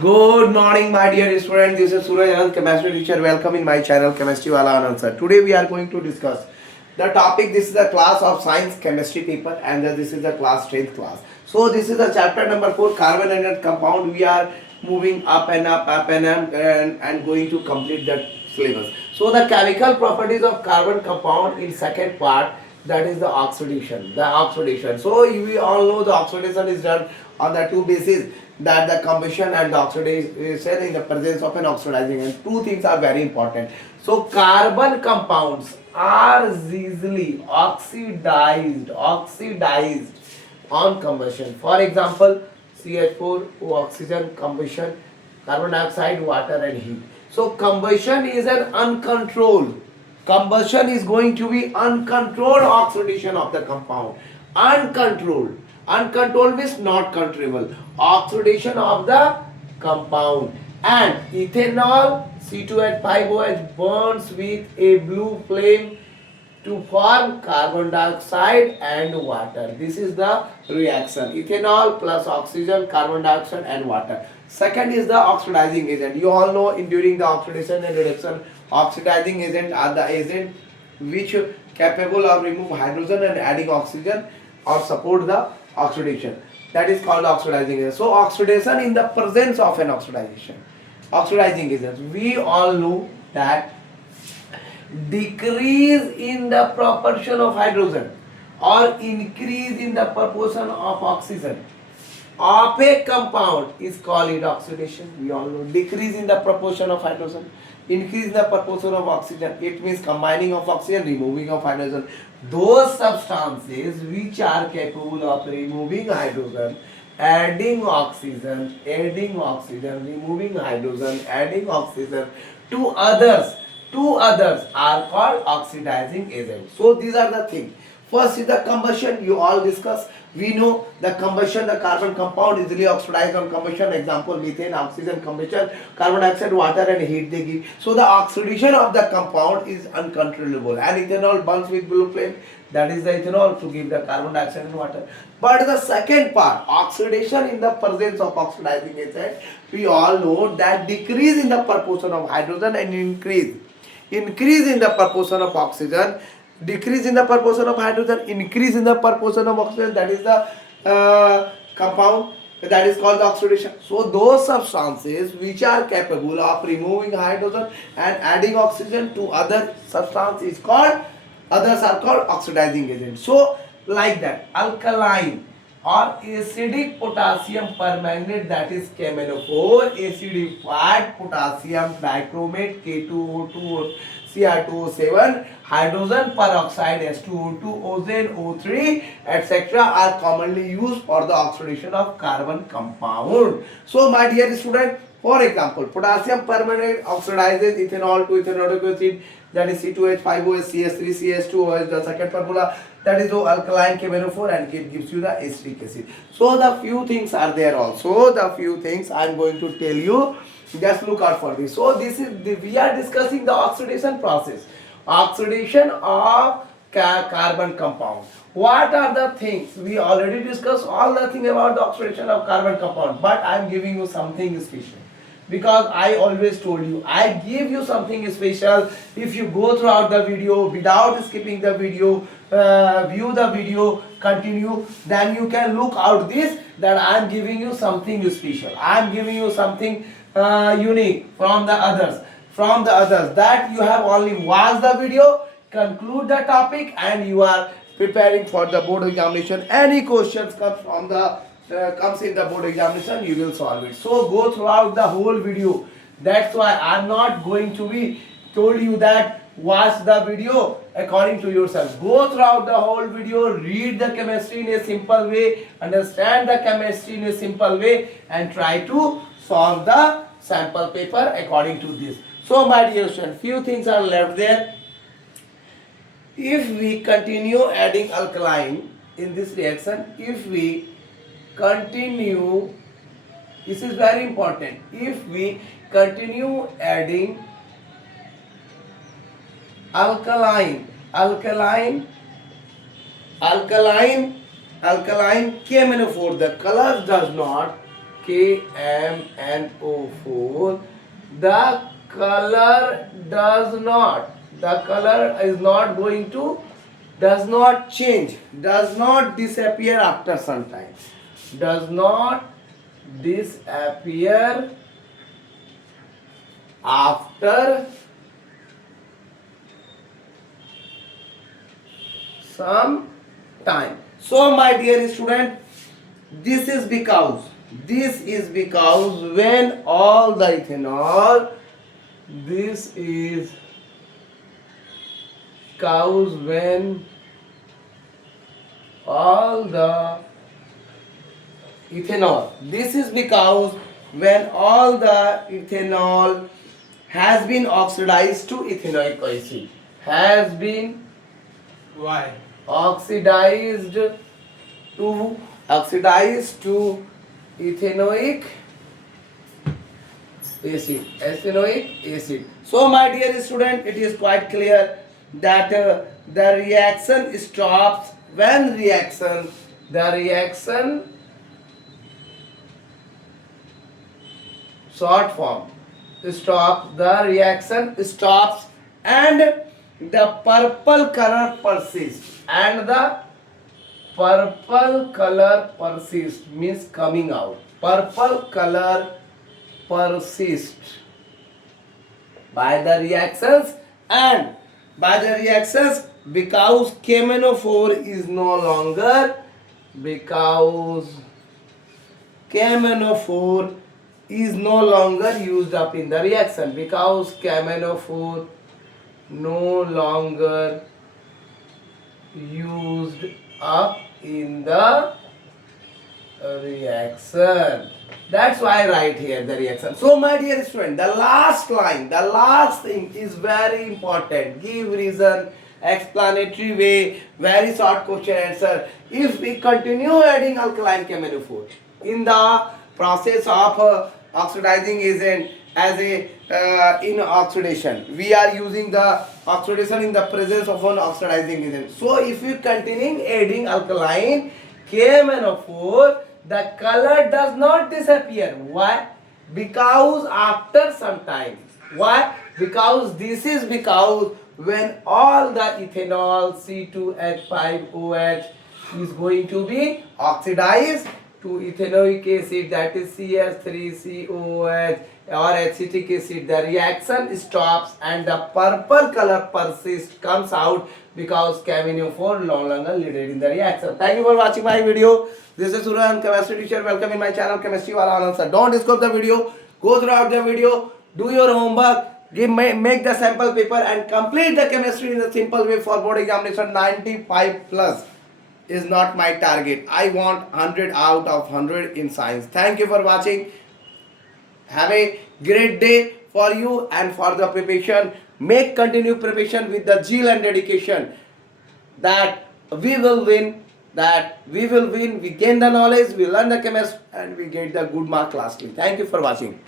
Good morning, my dear student. This is Suraj Anand, chemistry teacher. Welcome in my channel, Chemistry Wala Anand sir. Today we are going to discuss the topic. This is the class of science chemistry paper, and this is the class 10th class. So this is the chapter number 4, carbon and compound. We are moving up and up and going to complete that syllabus. So the chemical properties of carbon compound in second part, that is the oxidation. The oxidation. So we all know the oxidation is done on the two bases, that the combustion and the oxidation in the presence of an oxidizing agent. Two things are very important. So carbon compounds are easily oxidized on combustion. For example, CH4, oxygen, combustion, carbon dioxide, water and heat. So combustion is an uncontrolled. Combustion is going to be uncontrolled oxidation of the compound. Uncontrolled. Uncontrolled means not controllable. Oxidation of the compound. And ethanol C2H5OH burns with a blue flame to form carbon dioxide and water. This is the reaction. Ethanol plus oxygen, carbon dioxide and water. Second is the oxidizing agent. You all know during the oxidation and reduction, oxidizing agent are the agent which capable of remove hydrogen and adding oxygen or support the oxidation. That is called oxidizing agent. So oxidation in the presence of an oxidizing agent. We all know that decrease in the proportion of hydrogen or increase in the proportion of oxygen of a compound is called it oxidation. We all know decrease in the proportion of hydrogen, increase in the proportion of oxygen. It means combining of oxygen, removing of hydrogen. Those substances which are capable of removing hydrogen, adding oxygen, removing hydrogen, adding oxygen to others are called oxidizing agents. So these are the things. First is the combustion. You all discuss. We know the combustion, the carbon compound easily oxidized on combustion. Example, methane, oxygen, combustion, carbon dioxide, water and heat they give. So the oxidation of the compound is uncontrollable. And ethanol burns with blue flame. That is the ethanol to give the carbon dioxide and water. But the second part, oxidation in the presence of oxidizing agent, we all know that decrease in the proportion of hydrogen and increase in the proportion of oxygen, decrease in the proportion of hydrogen, increase in the proportion of oxygen. That is the compound, that is called the oxidation. So those substances which are capable of removing hydrogen and adding oxygen to other substance is called, others are called oxidizing agents. So like that, alkaline or acidic potassium permanganate, that is KMnO4, acidified potassium dichromate K2O2 Cr2O7, hydrogen peroxide S2O2, ozone O3, etc. are commonly used for the oxidation of carbon compound. So my dear student, for example, potassium permanganate oxidizes ethanol to ethanoic acid, that is C2H5OH, CH3, CH2OH, the second formula, that is alkaline KMnO4, and it gives you the acetic acid. So the few things are there also. The few things I am going to tell you. Just look out for this. So this is we are discussing the oxidation process. Oxidation of carbon compound. What are the things? We already discussed all the thing about the oxidation of carbon compound, but I am giving you something special. Because I always told you, I give you something special. If you go throughout the video without skipping the video, view the video, continue, then you can look out this, that I am giving you something special. I am giving you something unique from the others. That you have only watched the video, conclude the topic, and you are preparing for the board examination. Any questions comes in the board examination, you will solve it. So go throughout the whole video. That's why I'm not going to be told you that watch the video according to yourself. Go throughout the whole video, read the chemistry in a simple way, understand the chemistry in a simple way, and try to solve the sample paper according to this. So my dear students, few things are left there. If we continue adding alkaline in this reaction, if we continue, this is very important, if we continue adding alkaline KMnO4, the color does not KMNO4, the color does not change, does not disappear after some time, does not disappear after some time. So my dear student, this is because when all the ethanol, this is because when all the ethanol, this is because when all the ethanol has been oxidized to ethanoic acid, has been Why? oxidized to ethanoic acid. So my dear student, it is quite clear that the reaction stops when the reaction short form stops, the reaction stops and the purple color persists, and the purple color persists means coming out. Purple color persists by the reactions, and by the reactions because KMNO4 is no longer, used up in the reaction, because KMNO4 no longer used up in the reaction. That's why I write here the reaction. So my dear student, the last line, the last thing is very important. Give reason, explanatory way, very short question answer. If we continue adding alkaline KMNO4 in the process of oxidizing agent as a in oxidation, we are using the oxidation in the presence of an oxidizing agent. So if you continue adding alkaline KMNO4, the color does not disappear. Why? Because after some time. Why? Because when all the ethanol C2H5OH is going to be oxidized to ethanoic acid, that is CH3COOH or acetic acid, the reaction stops and the purple color persists, comes out, because KMNO4 no longer needed in the reaction. Thank you for watching my video. This is Suran, chemistry teacher. Welcome in my channel, Chemistry Wala Answer. Don't skip the video. Go throughout the video. Do your homework. Make the sample paper and complete the chemistry in a simple way for board examination. 95 plus is not my target. I want 100 out of 100 in science. Thank you for watching. Have a great day for you and for the preparation. Make continue preparation with the zeal and dedication. That we will win. We gain the knowledge, we learn the chemistry, and we get the good mark lastly. Thank you for watching.